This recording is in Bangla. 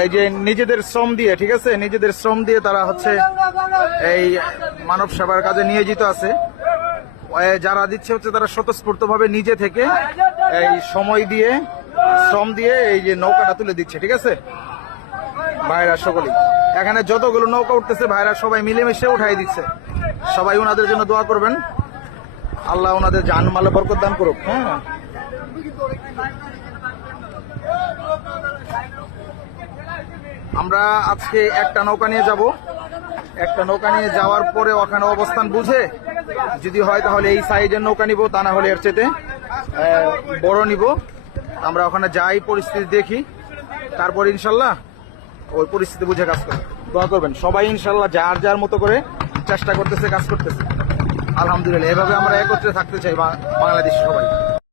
এই যে নিজেদের শ্রম দিয়ে, ঠিক আছে, নিজেদের শ্রম দিয়ে তারা হচ্ছে এই মানব সেবার কাজে নিয়োজিত আছে। যারা দিচ্ছে হচ্ছে তারা স্বতঃস্ফূর্ত ভাবে নিজে থেকে এই সময় দিয়ে, শ্রম দিয়ে এই যে নৌকাটা তুলে দিচ্ছে, ঠিক আছে। ভাইরা সকলেই এখানে যতগুলো নৌকা উঠতেছে ভাইরা সবাই মিলেমিশে উঠাই দিচ্ছে। সবাই ওনাদের জন্য দোয়া করবেন, আল্লাহ ওনাদের জান মালে বরকত দান করুক। হ্যাঁ, আমরা আজকে একটা নৌকা নিয়ে যাব। একটা নৌকা নিয়ে যাওয়ার পরে ওখানে অবস্থান বুঝে যদি হয় তাহলে এই সাইজের নৌকা নিব, তা না হলে এর চেয়ে বড় নিব। আমরা ওখানে যাই, পরিস্থিতি দেখি, তারপর ইনশাল্লাহ ওই পরিস্থিতি বুঝে কাজ করবেন। দোয়া করবেন সবাই, ইনশাল্লাহ যার যার মতো করে চেষ্টা করতেছে, কাজ করতেছে। আলহামদুলিল্লাহ, এভাবে আমরা একত্রে থাকতে চাই বাংলাদেশ সবাই।